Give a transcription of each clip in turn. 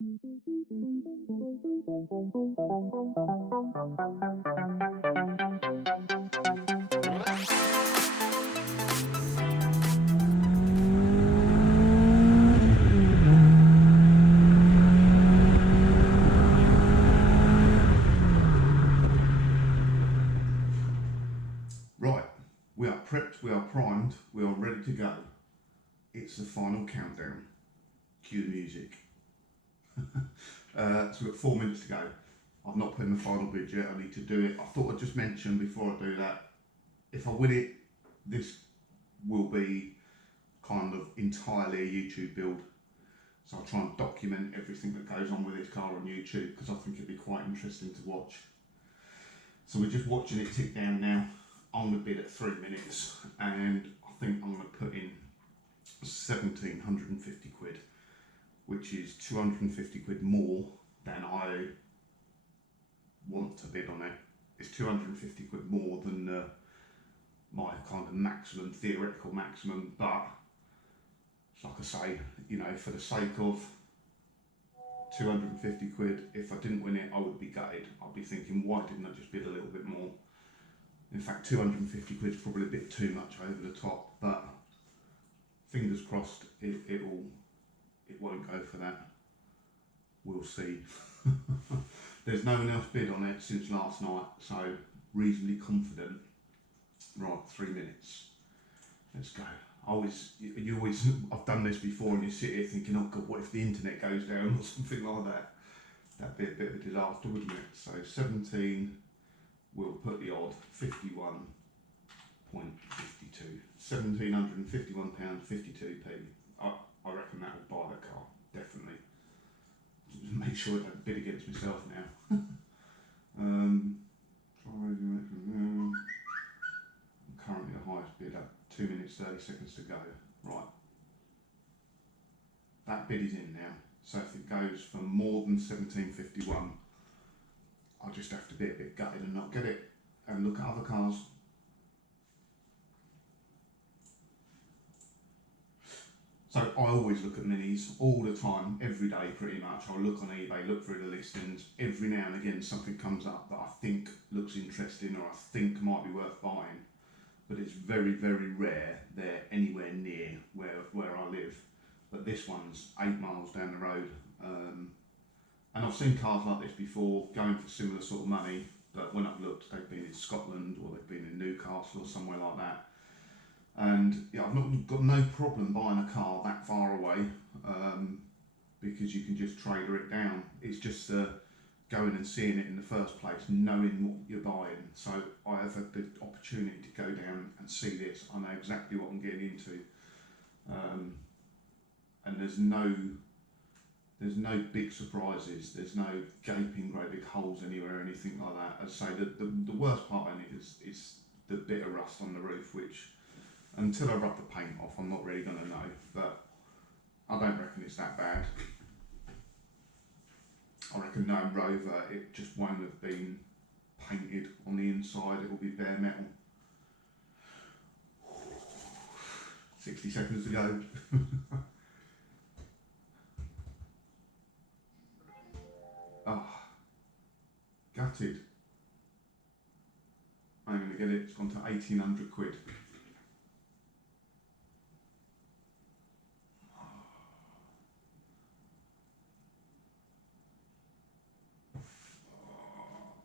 Right, we are prepped, we are primed, we are ready to go. It's the final countdown. Cue the music. So we've got 4 minutes to go. I've not put in the final bid yet, I need to do it. I thought I'd just mention before I do that, if I win it, this will be kind of entirely a YouTube build. So I'll try and document everything that goes on with this car on YouTube because I think it'd be quite interesting to watch. So we're just watching it tick down now. I'm going to bid at 3 minutes and I think I'm going to put in 1,750 quid, which is 250 quid more than I want to bid on it. It's 250 quid more than my kind of maximum, theoretical maximum, but like I say, you know, for the sake of 250 quid, if I didn't win it, I would be gutted. I'd be thinking, why didn't I just bid a little bit more? In fact, 250 quid is probably a bit too much over the top, but fingers crossed it won't go for that. We'll see. There's no one else bid on it since last night, so reasonably confident. Right, 3 minutes. Let's go. I've done this before and you sit here thinking, oh God, what if the internet goes down or something like that? That'd be a bit of a disaster, wouldn't it? So 17, we'll put the odd, 51.52. £1,751.52p. I reckon that will buy the car, definitely. Just make sure I don't bid against myself now. I'm currently the highest bidder, 2 minutes 30 seconds to go. Right, that bid is in now, so if it goes for more than 1751, I'll just have to be a bit gutted and not get it and look at other cars. So I always look at minis all the time, every day pretty much. I'll look on eBay, look through the listings. Every now and again something comes up that I think looks interesting or I think might be worth buying. But it's very, very rare they're anywhere near where I live. But this one's 8 miles down the road. And I've seen cars like this before going for similar sort of money, but when I've looked, they've been in Scotland or they've been in Newcastle or somewhere like that. And yeah, I've not got no problem buying a car that far away because you can just trader it down. It's just going and seeing it in the first place, knowing what you're buying. So I have had the opportunity to go down and see this. I know exactly what I'm getting into, and there's no big surprises. There's no gaping great big holes anywhere or anything like that. As I say, the worst part in it is the bit of rust on the roof, which until I rub the paint off, I'm not really going to know. But I don't reckon it's that bad. I reckon knowing Rover, it just won't have been painted on the inside, it will be bare metal. 60 seconds to go. Gutted. I'm going to get it, it's gone to 1,800 quid.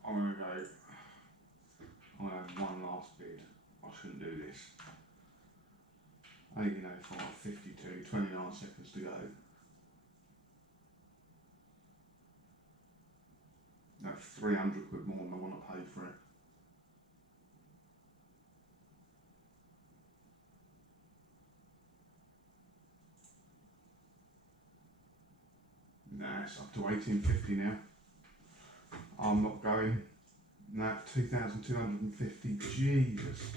I'm going to go, I have one last bid. I shouldn't do this. 1805, 52, 29 seconds to go. That's 300 quid more than I want to pay for it. Nah, it's up to 1850 now. I'm not going. No, 2,250. Jesus.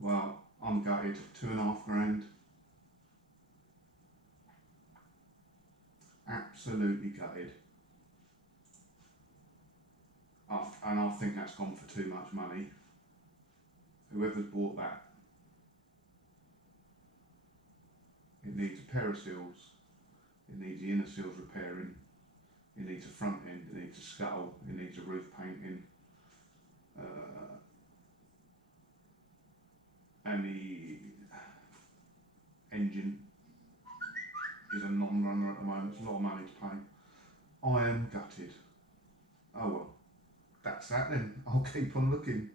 Well, I'm gutted. 2.5 grand. Absolutely gutted. And I think that's gone for too much money. Whoever's bought that, it needs a pair of seals. It needs the inner seals repairing. needs a scuttle, it needs a roof painting, and the engine is a non-runner at the moment. It's a lot of money to pay. I am gutted. Oh well, that's that then. I'll keep on looking.